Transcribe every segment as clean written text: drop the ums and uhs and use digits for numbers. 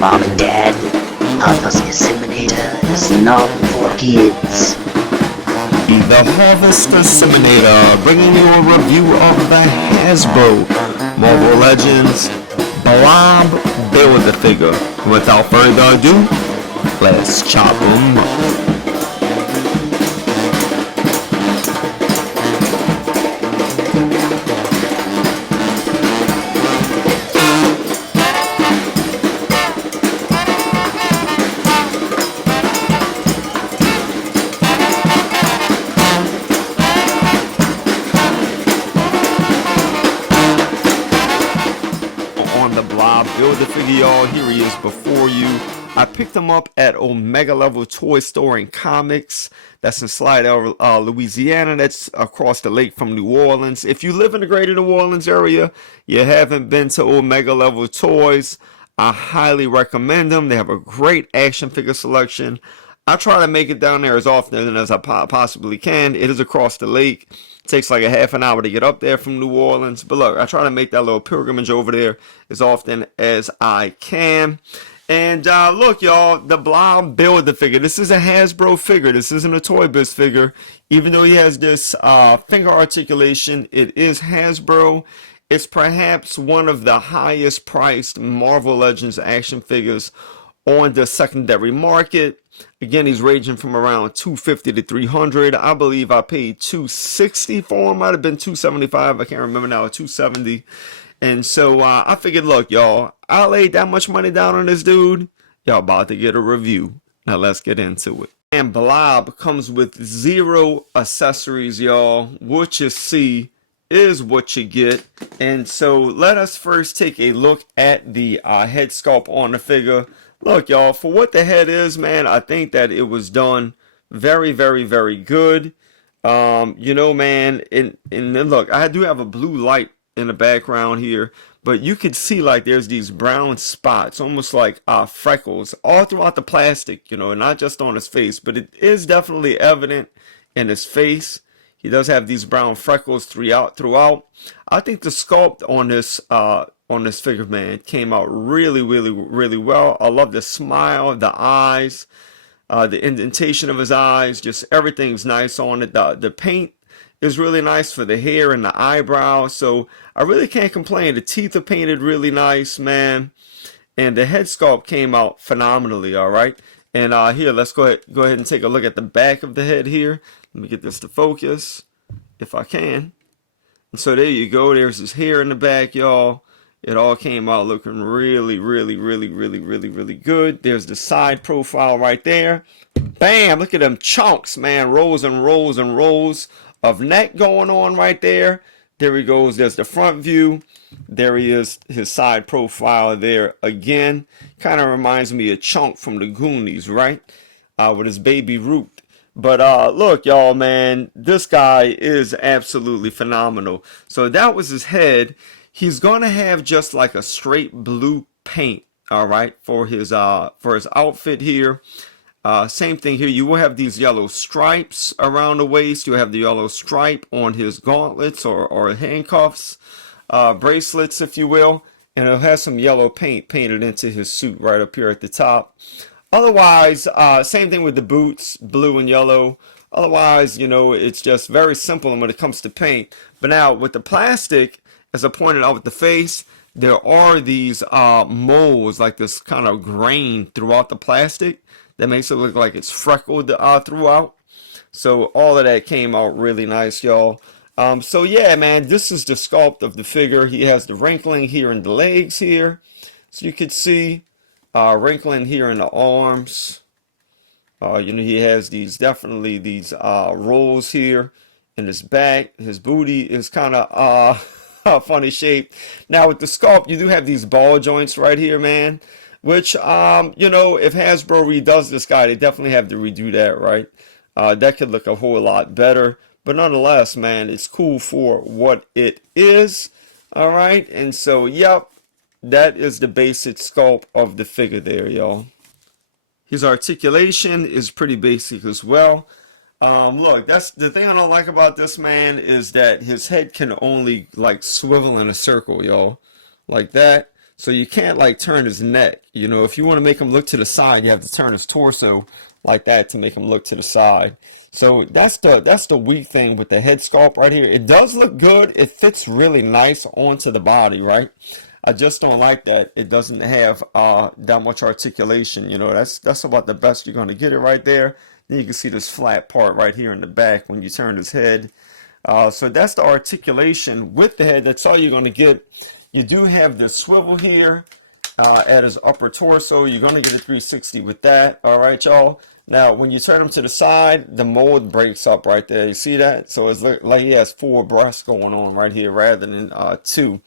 Mom and Dad, Harvest Inseminator is not for kids. The Harvest Inseminator, bringing you a review of the Hasbro Marvel Legends Blob Build-A-Figure. Without further ado, let's chop 'em up. On the Blob Build-A-Figure, y'all, here he is before you. I picked him up at Omega Level Toys Comix. That's in Slidell, Louisiana. That's across the lake from New Orleans. If you live in the greater New Orleans area, you haven't been to Omega Level Toys, I highly recommend them. They have a great action figure selection. I try to make it down there as often as I possibly can. It is across the lake. It takes like a half an hour to get up there from New Orleans. But look, I try to make that little pilgrimage over there as often as I can. And look, y'all, the Blob Build-A-Figure. This is a Hasbro figure. This isn't a Toy Biz figure. Even though he has this finger articulation, it is Hasbro. It's perhaps one of the highest priced Marvel Legends action figures on the secondary market. Again, he's ranging from around $250 to $300. I believe I paid $260 for him. Might have been $275. I can't remember now. $270. And so I figured, look, y'all, I laid that much money down on this dude. Y'all about to get a review. Now let's get into it. And Blob comes with 0 accessories, y'all. What you see is what you get. And so let us first take a look at the head sculpt on the figure. Look, y'all, for what the head is, man, I think that it was done very, very, very good. You know, man, and look, I do have a blue light in the background here, but you could see like there's these brown spots, almost like freckles, all throughout the plastic, you know, not just on his face, but it is definitely evident in his face. He does have these brown freckles throughout. I think the sculpt on this figure, man, came out really, really, really well. I love the smile, the eyes, the indentation of his eyes, just everything's nice on it. The paint is really nice for the hair and the eyebrows, so I really can't complain. The teeth are painted really nice, man, and the head sculpt came out phenomenally. All right, and here, let's go ahead and take a look at the back of the head here. Let me get this to focus if I can. And so there you go. There's his hair in the back, y'all. It all came out looking really, really, really, really, really, really good. There's the side profile right there. Bam! Look at them chunks, man. Rows and rows and rows of neck going on right there. There he goes. There's the front view. There he is, his side profile there again. Kind of reminds me of Chunk from the Goonies, right? With his baby Root. But look, y'all, man, this guy is absolutely phenomenal. So that was his head. He's gonna have just like a straight blue paint, all right, for his outfit here. Same thing here. You will have these yellow stripes around the waist. You'll have the yellow stripe on his gauntlets or handcuffs, bracelets, if you will, and it'll have some yellow paint painted into his suit right up here at the top. Otherwise, same thing with the boots, blue and yellow. Otherwise, you know, it's just very simple when it comes to paint. But now with the plastic, as I pointed out with the face, there are these moles, like this kind of grain throughout the plastic that makes it look like it's freckled throughout. So all of that came out really nice, y'all. So yeah, man, this is the sculpt of the figure. He has the wrinkling here in the legs here, so you could see wrinkling here in the arms. You know, he has definitely these rolls here in his back. His booty is kind of funny shape. Now with the sculpt, you do have these ball joints right here, man, which you know, if Hasbro redoes this guy, they definitely have to redo that, right? That could look a whole lot better, but nonetheless, man, it's cool for what it is. All right, and so yep, that is the basic sculpt of the figure there, y'all. His articulation is pretty basic as well. Look, that's the thing I don't like about this man, is that his head can only like swivel in a circle, y'all, like that. So you can't like turn his neck. You know, if you want to make him look to the side, you have to turn his torso like that to make him look to the side. So that's the weak thing with the head sculpt right here. It does look good. It fits really nice onto the body, right? I just don't like that it doesn't have that much articulation. You know, that's about the best you're going to get it right there. Then you can see this flat part right here in the back when you turn his head. So that's the articulation with the head. That's all you're going to get. You do have the swivel here at his upper torso. You're going to get a 360 with that. All right, y'all. Now, when you turn him to the side, the mold breaks up right there. You see that? So it's like he has 4 breasts going on right here rather than 2.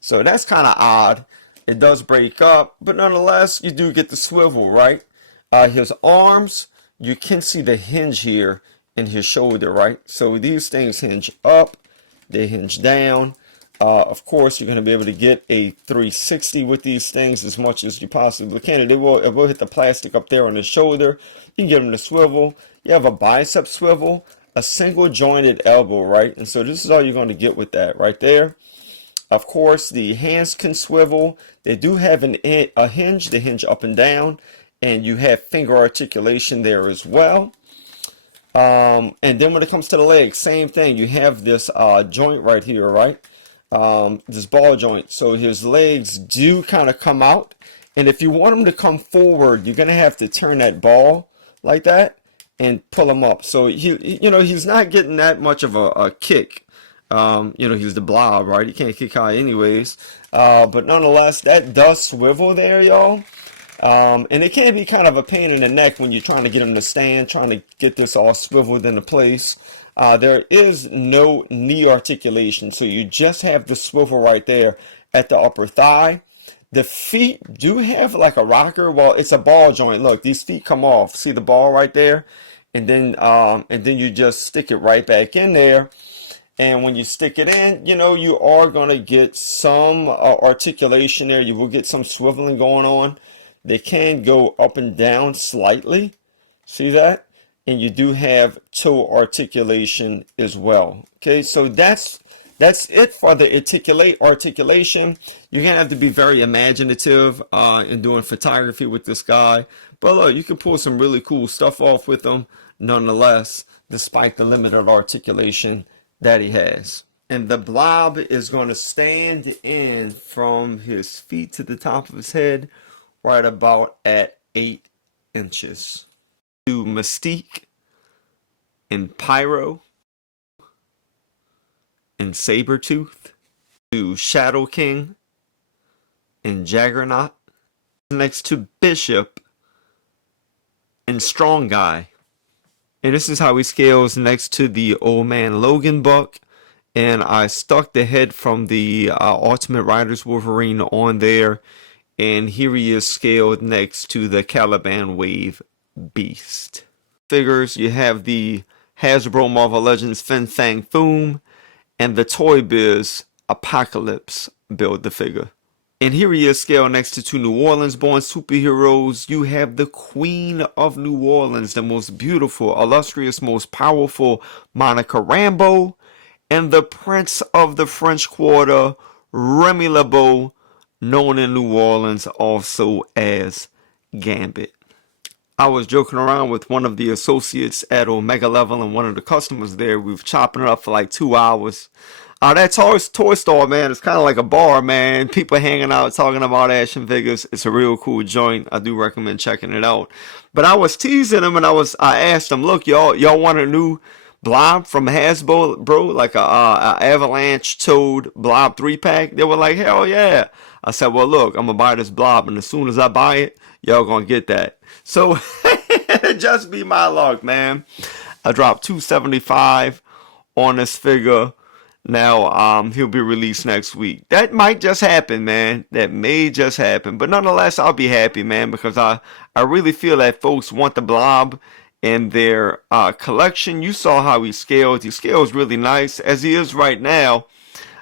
So that's kind of odd. It does break up, but nonetheless, you do get the swivel, right? His arms, you can see the hinge here in his shoulder, right? So these things hinge up, they hinge down. Of course, you're going to be able to get a 360 with these things as much as you possibly can. It will hit the plastic up there on the shoulder. You can give him the swivel. You have a bicep swivel, a single jointed elbow, right? And so this is all you're going to get with that right there. Of course, the hands can swivel. They do have a hinge. They hinge up and down. And you have finger articulation there as well. And then when it comes to the legs, same thing. You have this joint right here, right? This ball joint. So his legs do kind of come out. And if you want him to come forward, you're going to have to turn that ball like that and pull him up. So, he's not getting that much of a kick. He's the Blob, right? He can't kick high anyways. But nonetheless, that does swivel there, y'all. And it can be kind of a pain in the neck when you're trying to get him to stand, trying to get this all swiveled into place. There is no knee articulation, so you just have the swivel right there at the upper thigh. The feet do have like a rocker. Well, it's a ball joint. Look, these feet come off. See the ball right there? And then you just stick it right back in there. And when you stick it in, you are going to get some articulation there. You will get some swiveling going on. They can go up and down slightly. See that? And you do have toe articulation as well. Okay, so that's it for the articulation. You're going to have to be very imaginative in doing photography with this guy. But look, you can pull some really cool stuff off with him nonetheless, despite the limited articulation that he has. And the Blob is going to stand in from his feet to the top of his head right about at 8 inches. To Mystique and Pyro and Sabretooth, to Shadow King and Jaggernaut, next to Bishop and Strong Guy. And this is how he scales next to the Old Man Logan buck. And I stuck the head from the Ultimate Riders Wolverine on there. And here he is scaled next to the Caliban Wave Beast. Figures, you have the Hasbro Marvel Legends Fin Fang Foom and the Toy Biz Apocalypse Build-A-Figure. And here he is scaled next to 2 New Orleans born superheroes. You have the Queen of New Orleans, the most beautiful, illustrious, most powerful Monica Rambeau, and the Prince of the French Quarter, Remy LeBeau, known in New Orleans also as Gambit. I was joking around with one of the associates at Omega Level and one of the customers there. We were chopping it up for like 2 hours. That toy store, man, it's kind of like a bar, man. People hanging out talking about action figures. It's a real cool joint. I do recommend checking it out. But I was teasing them and I asked them, look, y'all want a new Blob from Hasbro, bro? Like a Avalanche Toad Blob 3-pack? They were like, hell yeah. I said, well, look, I'm going to buy this Blob, and as soon as I buy it, y'all going to get that. So, just be my luck, man. I dropped $275 on this figure. Now, he'll be released next week. That might just happen, man. That may just happen. But nonetheless, I'll be happy, man, because I really feel that folks want the Blob in their collection. You saw how he scales. He scales really nice, as he is right now.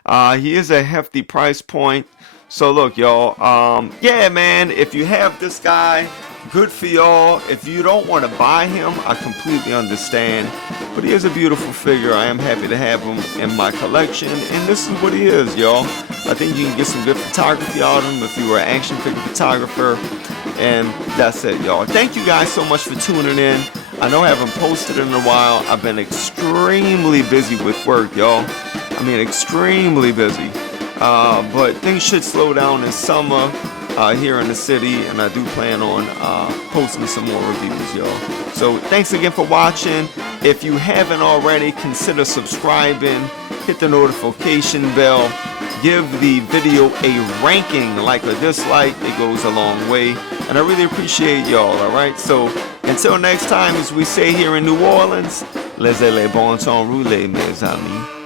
He is a hefty price point. So look, y'all, yeah, man, if you have this guy, good for y'all. If you don't want to buy him, I completely understand. But he is a beautiful figure. I am happy to have him in my collection. And this is what he is, y'all. I think you can get some good photography out of him if you were an action figure photographer. And that's it, y'all. Thank you guys so much for tuning in. I know I haven't posted in a while. I've been extremely busy with work, y'all. I mean, extremely busy. But things should slow down in summer here in the city, and I do plan on posting some more reviews, y'all. So thanks again for watching. If you haven't already, consider subscribing, hit the notification bell, give the video a ranking, like or dislike. It goes a long way, and I really appreciate y'all. All right, so until next time, as we say here in New Orleans, laissez les bon temps rouler, mes amis.